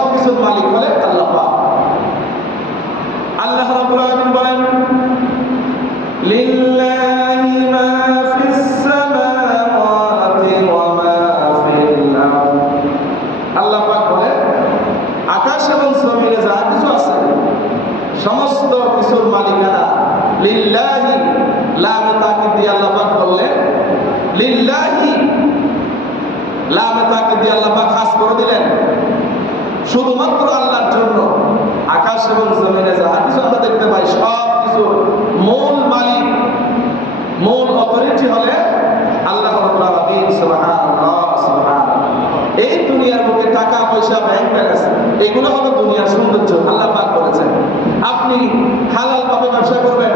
সব কিছুর মালিক হলে আল্লাহ পাক। আল্লাহ রাব্বুল আলামিন বলেন লিল্লাহি মা ফিস সামাওয়াতি ওয়া মা ফিল আরদ। আল্লাহ পাক বলেন আকাশ এবং জমিনে যা কিছু আছে সমস্ত কিছুর মালিকানা লিল্লাহি, লামে তাকিদ দিয়ে আল্লাহ পাক বললেন লিল্লাহি, লামে তাকিদ দিয়ে আল্লাহ পাক খাস করে দিলেন শুধুমাত্র আল্লাহর জন্য। আকাশ এবং জমিনে যা কিছু আমরা দেখতে পাই সব কিছু মূল মালিক, মূল অথরিটি হলে আল্লাহ রাব্বুল আলামিন। সুবহানাল্লাহ, সুবহানাল্লাহ। এই দুনিয়ার বুকে টাকা পয়সা, ব্যাংক ব্যালেন্স, এগুলো হলো দুনিয়ার সৌন্দর্য। আল্লাহ পাক বলেছেন আপনি হালাল ভাবে ব্যবসা করবেন,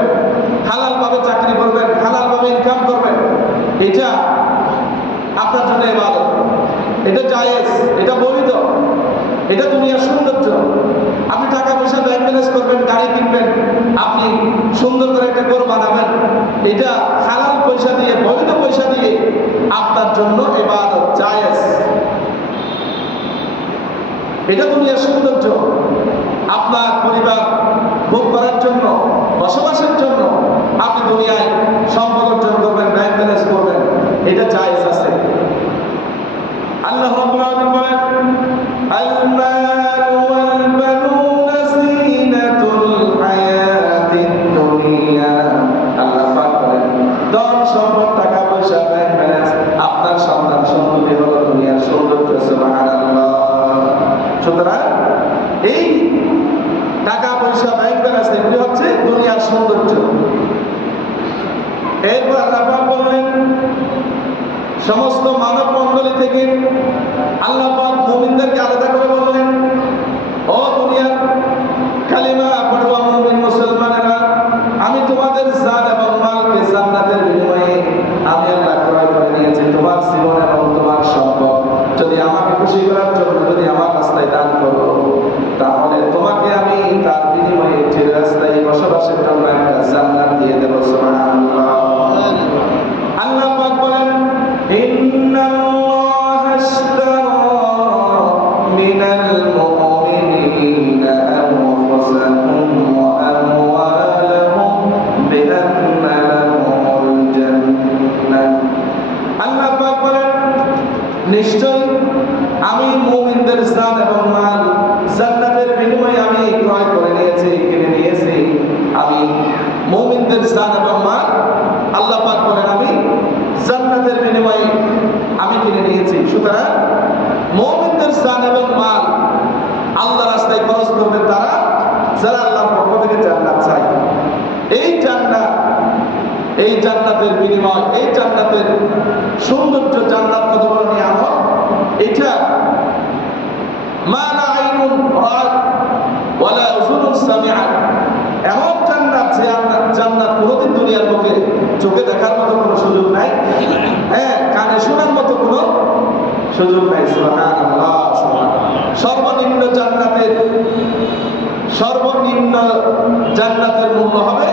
হালাল ভাবে চাকরি করবেন, হালাল ভাবে ইনকাম করবেন, এটা আপনার জন্য ইবাদত, এটা জায়েজ, এটা বৈধ, এটা দুনিয়ার সৌন্দর্য। আপনি টাকা পয়সা ব্যাংক ব্যালেন্স করবেন, গাড়ি কিনবেন, আপনি সুন্দর করে একটা ঘর বানাবেন, এটা হালাল পয়সা দিয়ে, বৈধ পয়সা দিয়ে আপনার জন্য ইবাদত, জায়েজ, এটা দুনিয়ার সৌন্দর্য। আপনার পরিবার ভোগ করার জন্য, বসবাসের জন্য আপনি দুনিয়ায় সম্পদ অর্জন করবেন, ব্যাংক ব্যালেন্স করবেন, এটা জায়েজ আছে। আল্লাহ রাব্বুল আলামিন বলেন আল মাল ওয়াল বানুনা জিনাতুল হায়াতিদ দুনিয়া। আল্লাহ পাক বলেন ধন সম্পদ, টাকা পয়সা, ব্যাংক ব্যালেন্স, আপনার সন্তান সন্ততি হলো দুনিয়ার সৌন্দর্য। সুবহানাল্লাহ। সুতরাং এই টাকা পয়সা, ব্যাংক ব্যালেন্স এগুলি হচ্ছে দুনিয়ার সৌন্দর্য। এরপর আল্লাহ পাক বললেন সমস্ত মানব মণ্ডলী থেকে আল্লাহ পাক মুমিনদেরকে আলাদা করে বললেন ও দুনিয়ার কালিমা পড়ুয়া মুমিন মুসলমানেরা, আমি তোমাদের জান এবং মালকে জান্নাতের বিনিময়ে আমি আল্লাহ ক্রয় করে নিয়েছি। তোমার জীবন এবং তোমার সম্পদ যদি আমাকে খুশি করার জন্য যদি আমার রাস্তায় দান করো, তাহলে তোমাকে আমি তার বিনিময়ে চিরস্থায়ী বসবাসের জন্য একটা জান্নাত দিয়ে দেব। সুবহানাল্লাহ। আল্লাহ পাক বলেন ইন্নাল্লাহা আশতারা মিনাল মুমিনিনা আনফুসাহুম ওয়া আমওয়ালাহুম বিআন্না লাহুমুল জান্নাহ। আল্লাহ পাক বলেন নিশ্চয় আমি মুমিনদের জান এবং মাল জান্নাতের বিনিময়ে আমি ক্রয় করে নিয়েছি, কিনে নিয়েছি। আমি মুমিনদের জান এবং মাল আল্লাহ পাক বলেন আমি জান্নাতের বিনিময়ে আমি কিনে নিয়েছি। সুতরাং মুমিনদের জান এবং মাল আল্লাহর রাস্তায় খরচ করবে তারা যারা আল্লাহর পক্ষ থেকে জান্নাত চায়। এই জান্নাত, এই জান্নাতের বিনিময়, এই জান্নাতের সৌন্দর্য, জান্নাত কত বড় নিয়ামত, এটা মা লা আইনুন রাআত ওয়ালা উযুনুন সামিআত। এমন জান্নাত যে জান্নাত কোনোদিন দুনিয়ার বুকে চোখে দেখার মতো কোনো সুযোগ নাই, হ্যাঁ, কানে শোনার মতো কোনো সুযোগ নাই। সুবহানাল্লাহ, সুবহানাল্লাহ। সর্বনিম্ন জান্নাতের মূল্য হবে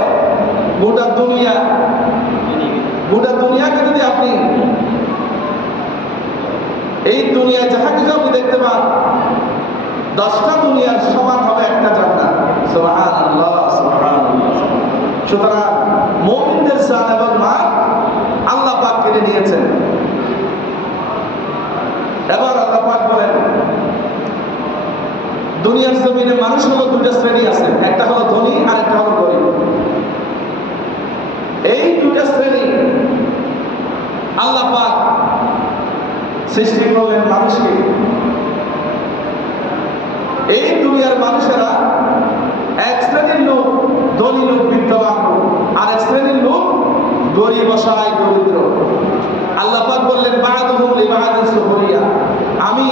গোটা দুনিয়াকে যদি আপনি এই দুনিয়ায় যাহা কিছু আপনি দেখতে পান 10টা দুনিয়ার সমান হবে একটা জান্নাত। সুবহানাল্লাহ, সুবহানাল্লাহ। সুতরাং মুমিনদের জান এবং মাল আল্লাহ পাক কিনে নিয়েছেন। এবার আল্লাহ পাক বলেন দুনিয়ার জমিনে মানুষ হলো দুইটা শ্রেণী আছে, একটা হলো ধনী আর একটা হলো গরিব। এই দুইটা শ্রেণী আল্লাহ পাক সৃষ্টি করলেন মানুষকে। এই দুনিয়ার মানুষেরা এক শ্রেণীর লোক ধনী লোক, বিদ্যমান লোক, আর এক শ্রেণীর লোক গরিব, অসহায়, দরিদ্র। আল্লাহ পাক বললেন বা'দুহুম লিবা'দিন সুখরিয়া, আমি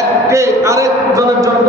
এককে আরেকজনের জন্য